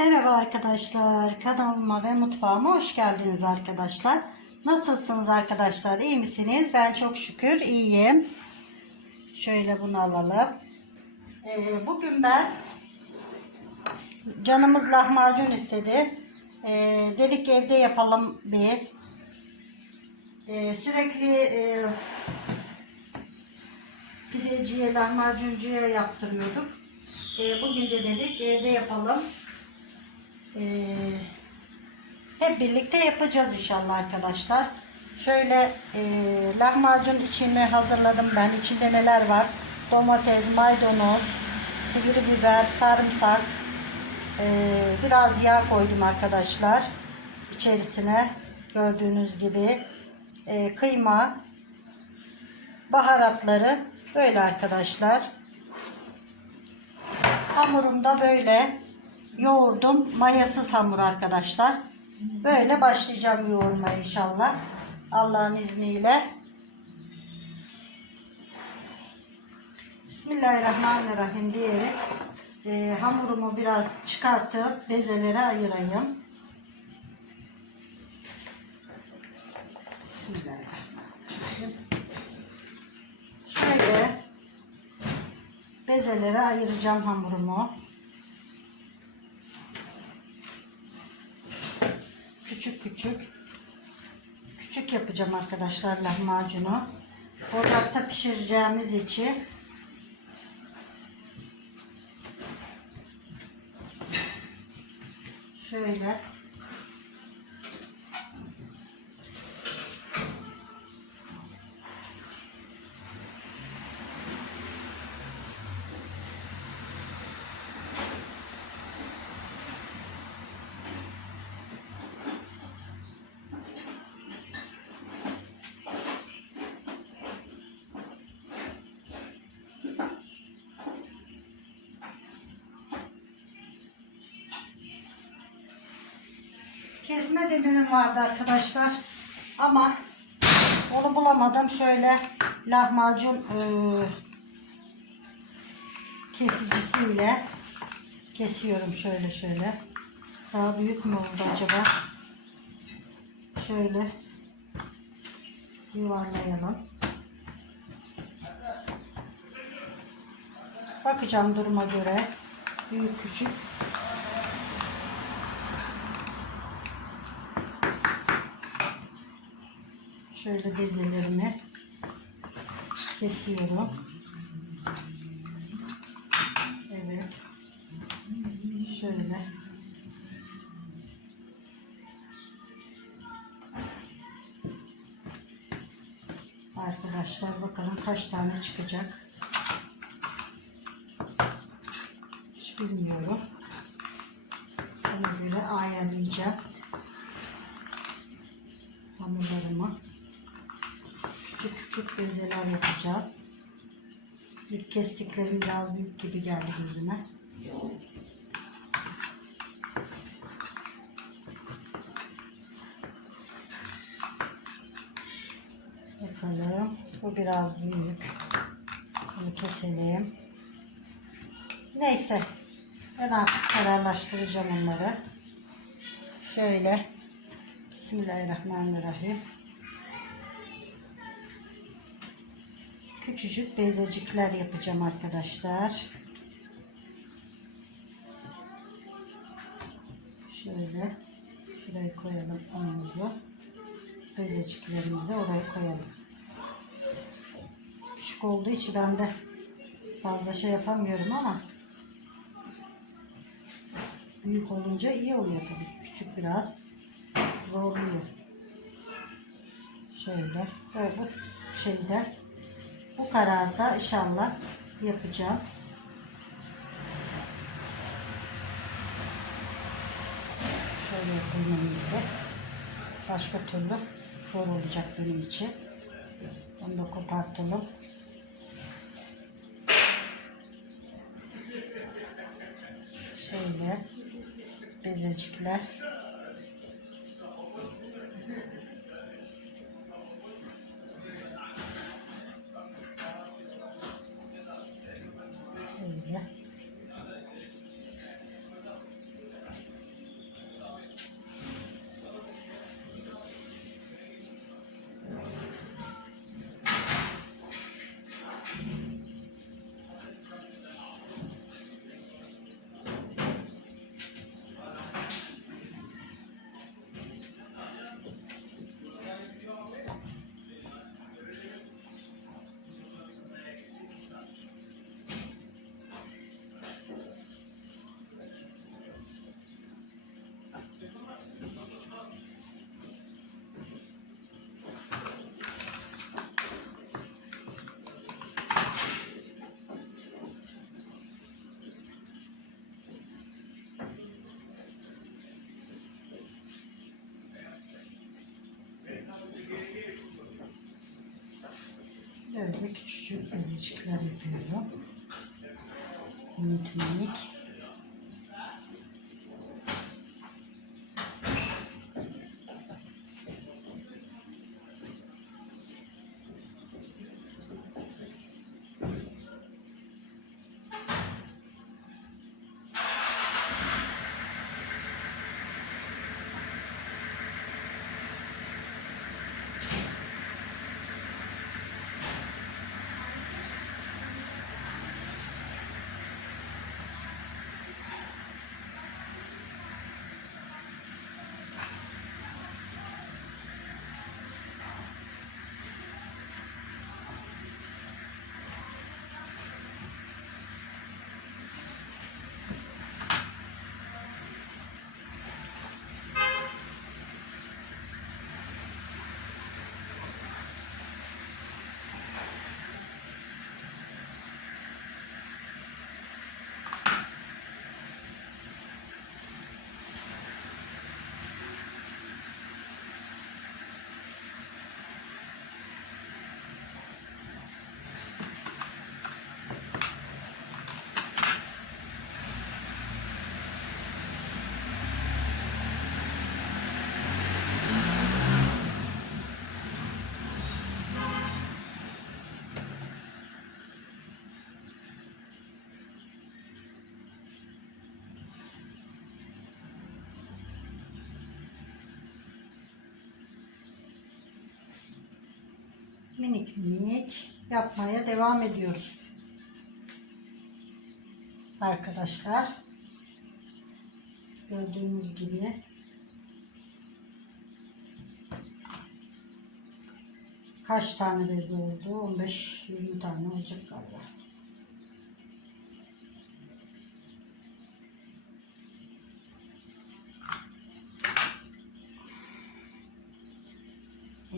Merhaba arkadaşlar. Kanalıma ve mutfağıma hoş geldiniz arkadaşlar. Nasılsınız arkadaşlar? İyi misiniz? Ben çok şükür iyiyim. Şöyle bunu alalım. Ee, bugün ben canımız lahmacun istedi. Ee, dedik evde yapalım bir. Ee, sürekli e, pideciye, lahmacuncuya yaptırıyorduk. Ee, bugün de dedik evde yapalım. Ee, hep birlikte yapacağız inşallah arkadaşlar. Şöyle e, lahmacun içimi hazırladım ben. İçinde neler var? Domates, maydanoz, sivri biber, sarımsak, e, biraz yağ koydum arkadaşlar. İçerisine gördüğünüz gibi e, kıyma, baharatları böyle arkadaşlar. Hamurum da böyle yoğurdum. Mayasız hamur arkadaşlar. Böyle başlayacağım yoğurmaya inşallah. Allah'ın izniyle. Bismillahirrahmanirrahim diyerek e, hamurumu biraz çıkartıp bezelere ayırayım. Bismillahirrahmanirrahim. Şöyle bezelere ayıracağım hamurumu. Küçük küçük küçük yapacağım arkadaşlar lahmacunu. Ocakta pişireceğimiz için şöyle Kesme demirim vardı arkadaşlar. Ama onu bulamadım. Şöyle lahmacun e, kesicisiyle kesiyorum şöyle şöyle. Daha büyük mü oldu acaba? Şöyle yuvarlayalım. Bakacağım duruma göre. Büyük küçük. Şöyle bezelerimi kesiyorum. Evet. Şöyle. Arkadaşlar bakalım kaç tane çıkacak. Hiç bilmiyorum. Ona göre ayarlayacağım hamurlarımı küçük küçük bezeler yapacağım. İlk kestiklerim biraz büyük gibi geldi gözüme. Bakalım. Bu biraz büyük. Bunu keselim. Neyse. Ben artık kararlaştıracağım onları. Şöyle. Bismillahirrahmanirrahim. Küçücük bezecikler yapacağım arkadaşlar. Şöyle şuraya koyalım unumuzu. Bezeciklerimizi oraya koyalım. Küçük olduğu için ben de fazla şey yapamıyorum ama büyük olunca iyi oluyor tabii ki. Küçük biraz zorluyor. Şöyle böyle bu şeyde bu kararda inşallah yapacağım. Şöyle iyisi. Başka türlü zor olacak benim için. Onu da kopartalım. Şöyle bezecikler. Küçücük bezecikler yapıyorum. Minik minik. Minik minik yapmaya devam ediyoruz. Arkadaşlar gördüğünüz gibi kaç tane bez oldu? 15-20 tane olacak galiba.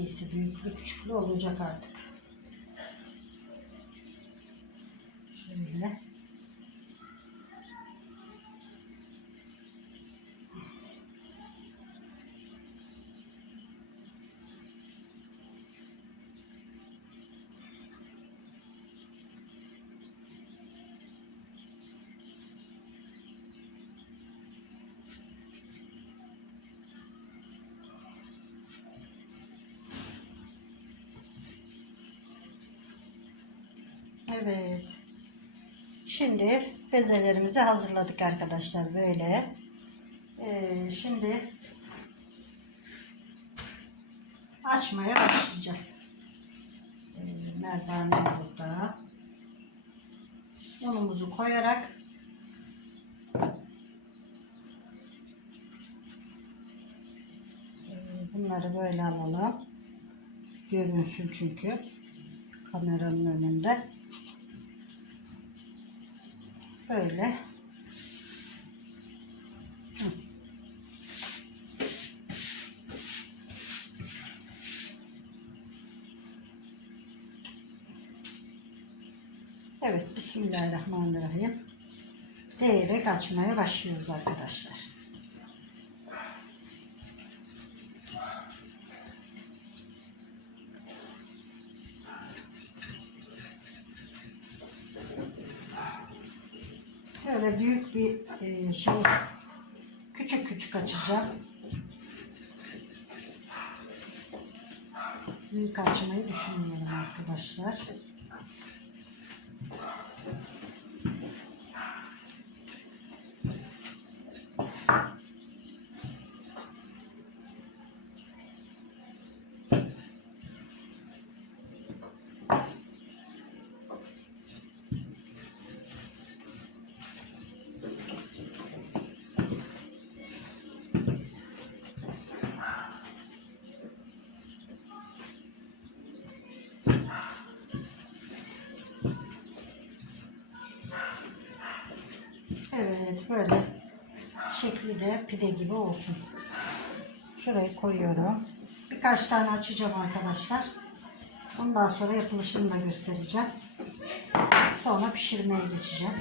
Neyse büyüklü küçüklü olacak artık. Evet. Şimdi bezelerimizi hazırladık arkadaşlar böyle. Ee, şimdi açmaya başlayacağız. Ee, merdane burada. Unumuzu koyarak Ee, bunları böyle alalım. Görünsün çünkü kameranın önünde. Böyle. Evet, Bismillahirrahmanirrahim. Değerek açmaya başlıyoruz arkadaşlar. Böyle büyük bir e, şey küçük küçük açacağım. Büyük açmayı düşünmüyorum arkadaşlar. Evet böyle şekli de pide gibi olsun. Şuraya koyuyorum. Birkaç tane açacağım arkadaşlar. Ondan sonra yapılışını da göstereceğim. Sonra pişirmeye geçeceğim.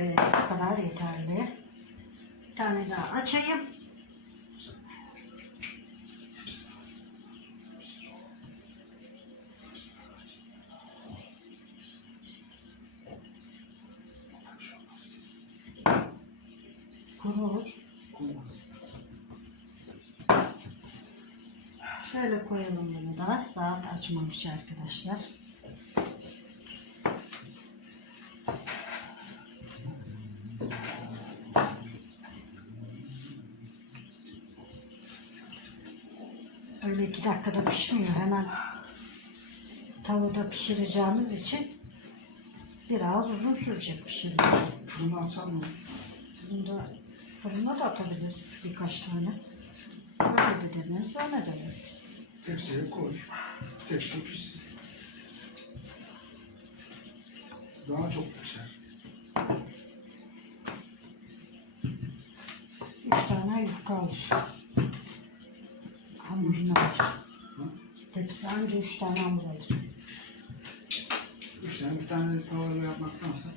Evet, bu kadar yeterli. Bir tane daha açayım. Kurur. Şöyle koyalım bunu da. Rahat açmamış arkadaşlar. İki dakikada pişmiyor. Hemen tavada pişireceğimiz için biraz uzun sürecek pişirmesi. Fırına atsan mı? Bunda fırına da atabiliriz birkaç tane. Böyle de deneriz, öyle de deneriz. Tepsiye koy. Tepsi pişsin. Daha çok pişer. Üç tane yufka alır. Hamurunu alır. Tepsi anca üç tane hamur alır. Üç tane bir tane tavayla yapmaktansa.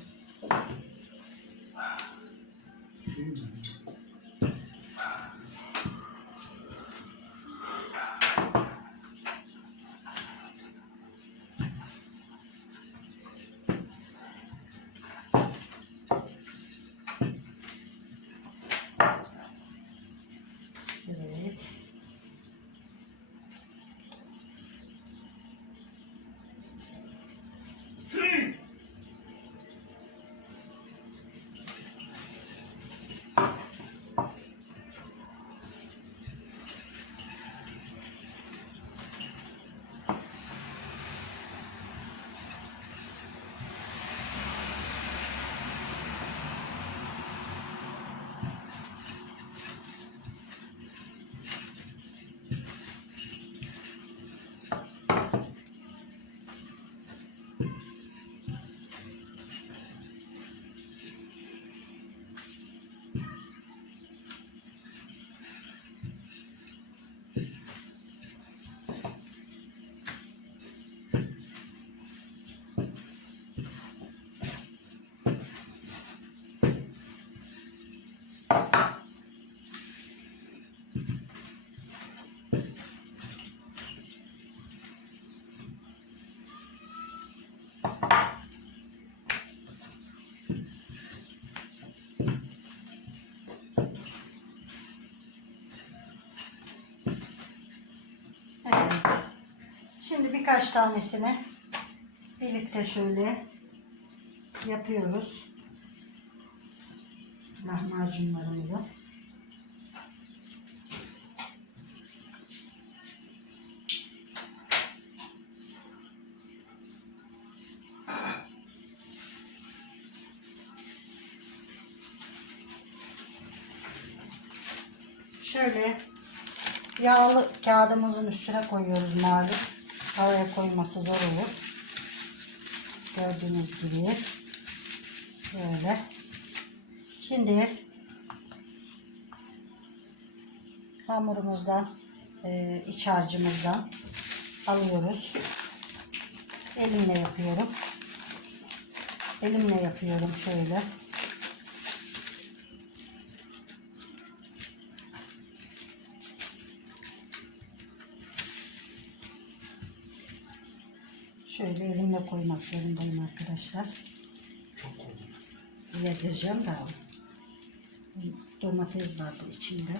Değil mi? Birkaç tanesini birlikte şöyle yapıyoruz. Lahmacunlarımızı. Şöyle yağlı kağıdımızın üstüne koyuyoruz malum. Havaya koyması zor olur. Gördüğünüz gibi. Böyle. Şimdi hamurumuzdan e, iç harcımızdan alıyoruz. Elimle yapıyorum. Elimle yapıyorum şöyle. Şöyle elimle koymak zorundayım arkadaşlar. Çok oldu. Yedireceğim daha. Domates vardı içinde.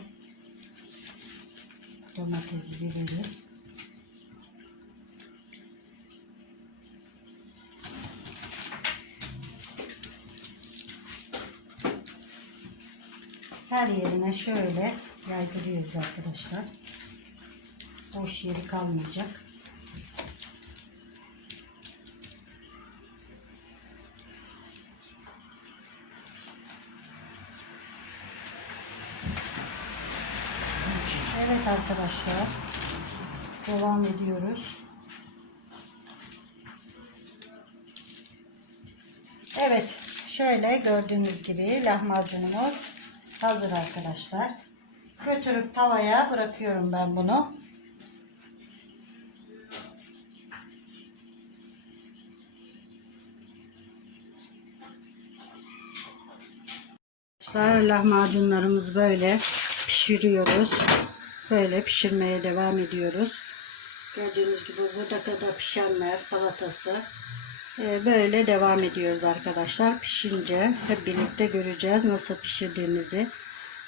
Domatesi biberi. her yerine şöyle yaydırıyoruz arkadaşlar. Boş yeri kalmayacak. Arkadaşlar. Devam ediyoruz. Evet. Şöyle gördüğünüz gibi lahmacunumuz hazır arkadaşlar. Götürüp tavaya bırakıyorum ben bunu. Arkadaşlar lahmacunlarımız böyle pişiriyoruz. Böyle pişirmeye devam ediyoruz. Gördüğünüz gibi burada kadar pişenler salatası. Ee, Böyle devam ediyoruz arkadaşlar. Pişince hep birlikte göreceğiz nasıl pişirdiğimizi.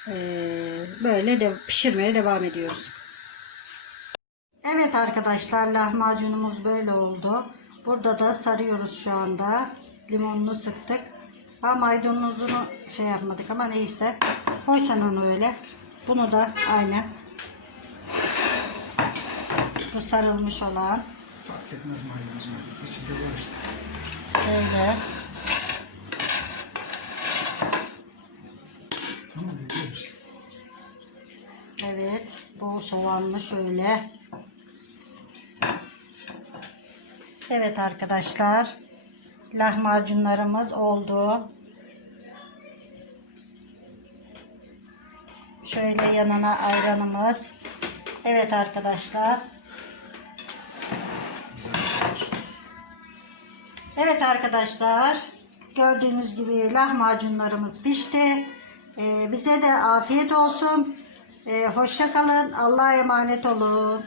Ee, Böyle de pişirmeye devam ediyoruz. Evet arkadaşlar lahmacunumuz böyle oldu. Burada da sarıyoruz şu anda. Limonunu sıktık. Ha maydanozunu şey yapmadık ama neyse. Koy onu öyle. Bunu da aynen. Bu sarılmış olan. Fark etmez maydanoz maydanoz. İçinde var işte. Böyle. Tamam. Evet. Bol soğanlı şöyle. Evet arkadaşlar. Lahmacunlarımız oldu. Şöyle yanına ayranımız. Evet arkadaşlar. Güzel olsun. Evet arkadaşlar. Gördüğünüz gibi lahmacunlarımız pişti. Ee, bize de afiyet olsun. Ee, hoşça. Allah'a emanet olun.